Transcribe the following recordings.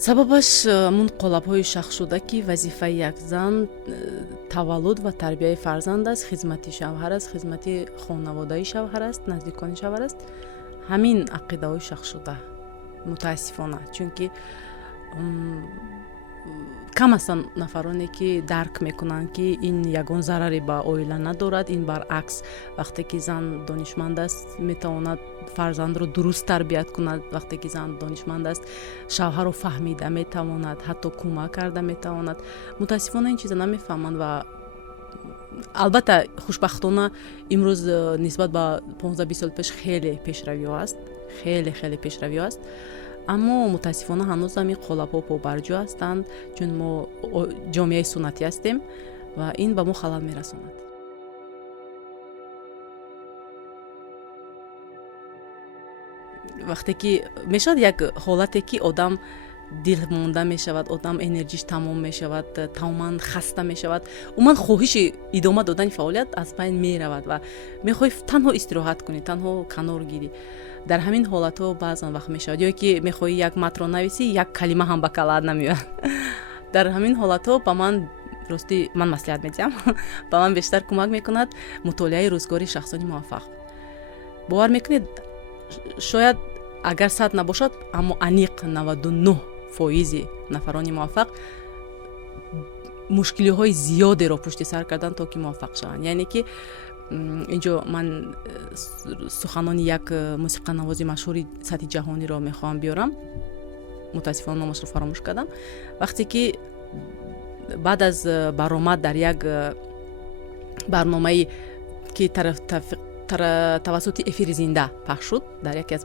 сабабаш мун қолабҳои шахшуда ки вазифаи як зан таваллуд ва тарбияи фарзанд аст, хизмати шавҳар аст, хизмати хонаводаи шавҳар аст, наздикони шавҳар аст. ҳамин ақидаҳои шахшуда мутаассифона, чунки кам ҳастанд нафароне ки дарк мекунанд ки ин ягон зараре ба оила надорад. Ин баръакс, вақте ки зан донишманд аст, метавонад фарзандро дуруст тарбият кунад. Вақте ки зан донишманд аст, шавҳарро фаҳмида метавонад, ҳатто кӯмак карда метавонад. Мутаассифона ин чиза намефаҳманд ва албатта хушбахтона имрӯз нисбат ба 15-20 сол пеш хеле пешравиҳо аст, хеле пешравиҳо аст. аммо мутаассифона ҳанӯз ҳам ин қолабҳо побарҷо ҳастанд, чун мо ҷомеаи суннатӣ ҳастем ва ин ба мо халал мерасонад. вақте ки мешавад як ҳолате ки одам дилмонда мешавад, одам энержиш тамом мешавад, тамоман хаста мешавад, умуман хоҳиши идома додани фаъолият аз байн меравад ва мехоҳӣ танҳо истироҳат кунӣ, танҳо канор гирӣ. дар ҳамин ҳолатҳо баъзан вақт мешавад, ё ки мехоҳӣ як матнро нависӣ, як калима ҳам ба калаат намеояд. дар ҳамин ҳолатҳо ба ман рости ман маслиҳат медиҳам, ба ман бештар кӯмак мекунад мутолиаи рӯзгори шахсони муваффақ. бовар мекунед, шояд агар 100 набошад, аммо аниқ 99% нафарони муваффақ мушкилиҳои зиёдеро пушти сар кардан то ки муваффақ шаванд. яъне ки инҷо ман суханони як мусиқанавози машҳури сатҳи ҷаҳониро мехоҳам биёрам. мутаассифона номашро фаромӯш кардам. вақте ки баъд аз баромад дар як барномаи ки тавассути эфири зинда пахш шуд дар яке аз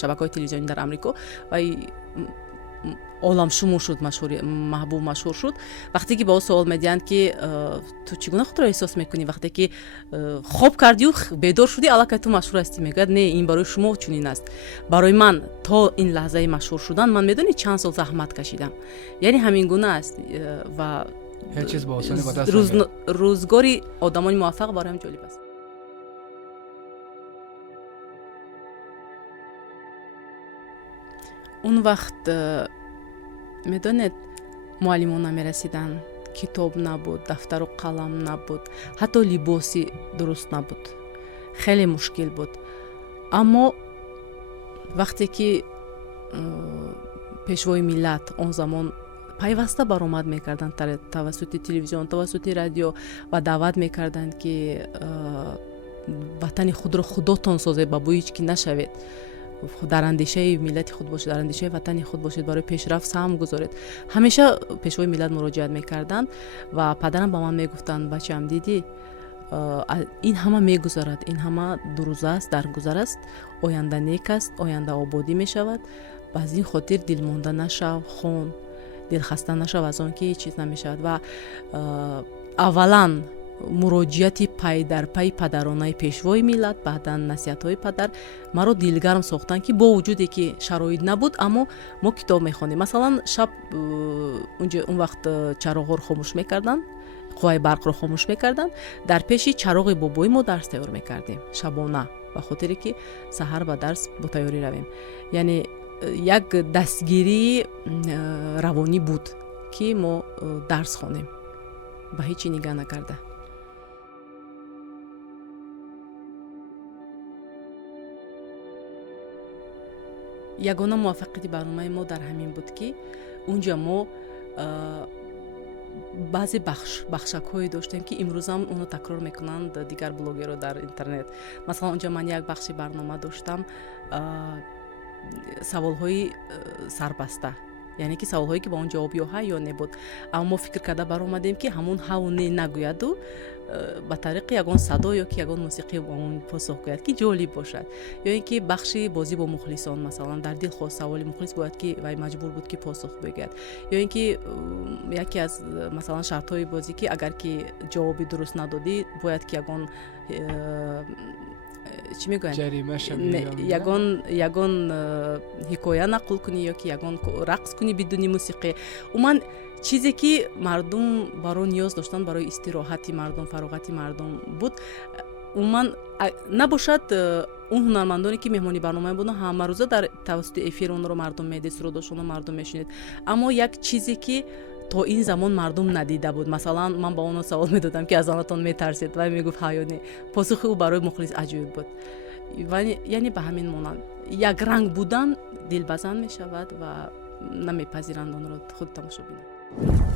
шабакаҳои телевизионӣ дар амрико ва оламшумур шуд, маҳбуб машҳур шуд. вақте ки ба ӯ суол медиҳанд ки ту чӣ гуна худро эҳсос мекунӣ вақте ки хоб кардию бедор шудӣ, аллакай ту машҳур ҳастӣ? мегӯяд не, ин барои шумо чунин аст. барои ман то ин лаҳзаи машҳур шудан ман медонӣ чанд сол заҳмат кашидам. яъне ҳамин гуна аст ва ҳеҷ чиз ба осонӣ ба даст намеояд. рӯзгори одамони муваффақ бароям ҷолиб аст. он вақт медонед муаллимон намерасиданд, китоб набуд, дафтару қалам набуд, ҳатто либоси дуруст набуд. хеле мушкил буд. аммо вақте ки пешвои миллат он замон пайваста баромад мекарданд тавассути телевизион, тавассути радио ва даъват мекарданд ки ватани худро худотон созед, ба бӯи ҳеҷ ки нашавед, дар андешаи миллати худ бошед, дар андешаи ватани худ бошед, барои пешрафт саҳм гузоред. ҳамеша пешвои миллат муроҷиат мекарданд ва падарам ба ман мегуфтанд, бачаам, дидӣ, ин ҳама мегузарад, ин ҳама дурӯза аст, даргузар аст, оянда нек аст, оянда ободӣ мешавад. аз ин хотир дилмонда нашав, хон, дилхаста нашав аз он ки ҳеҷ чиз намешавад. ва аввалан муроҷиати пай дар пай падаронаи пешвои миллат, баъдан насиҳатҳои падар маро дилгарм сохтанд ки бо вуҷуде ки шароит набуд, аммо мо китоб мехонем. масалан шаб он вақт чароғҳоро хомӯш мекарданд, қувваи барқро хомӯш мекарданд, дар пеши чароғи бобои мо дарс тайёр мекардем шабона, ба хотире ки саҳар ба дарс бо тайёрӣ равем. яъне як дастгирии равонӣ буд ки мо дарс хонем ба ҳеҷи нигаҳ накарда. ягона муваффақияти барномаи мо дар ҳамин буд ки унҷа мо баъзе бахшакҳое доштем ки имрӯзам оно такрор мекунанд дигар блогерҳо дар интернет. масалан унҷа ман як бахши барнома доштам, саволҳои сарбаста, яъне ки саволҳое ки ба он ҷавоб ё ҳа ё не буд. аммо мо фикр карда баромадем ки ҳамон ҳаву не нагӯяду ба тариқи ягон садо ё ки ягон мусиқӣ ба он посух гӯяд ки ҷолиб бошад. ё ин ки бахши бозӣ бо мухлисон, масалан дар дил хост саволи мухлис бояд ки вай маҷбур буд ки посух бигӯяд. ё ин ки яке аз масалан шартҳои бозӣ ки агар ки ҷавоби дуруст надодӣ бояд ки ягон чӣ мегӯянд, ягон ҳикоя нақл кунӣ ё ки ягон рақс кунӣ бидуни мусиқӣ. умуман чизе ки мардум барои ниёз доштанд, барои истироҳати мардум, фароғати мардум буд, умуман набошад اون هنرمندانی که مهمانی برنامه بودن همه روزه در توسط افیر اون رو مردم میدید، سرودشون رو مردم میشنید. اما یک چیزی که تا این زمان مردم ندیده بود، مثلا من با اون سوال میدادم که از آنتون میترسید و میگفت هایونی، پاسخ او برای مخلص عجیب بود. یعنی به همین مانند یک رنگ بودن دلبزن میشود و نمیپذیرند آن را. خود تماشا بینید.